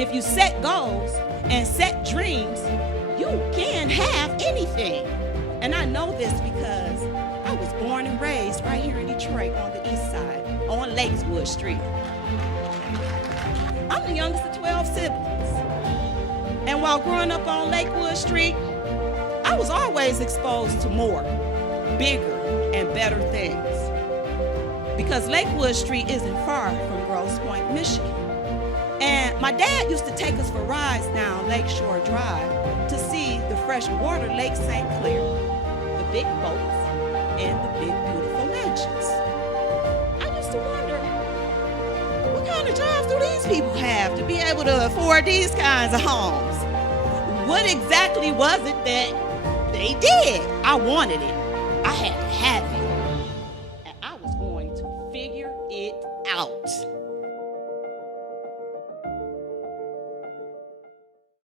if you set goals and set dreams, you can have anything. And I know this because I was born and raised right here in Detroit on the east side, on Lakewood Street. I'm the youngest of 12 siblings. And while growing up on Lakewood Street, I was always exposed to more, bigger, and better things. Because Lakewood Street isn't far from Grosse Pointe, Michigan. And my dad used to take us for rides down Lakeshore Drive to see the freshwater Lake St. Clair, the big boats, and the big, beautiful mansions. I used to wonder, what kind of jobs do these people have to be able to afford these kinds of homes? What exactly was it that they did? I wanted it. I had to have it. And I was going to figure it out.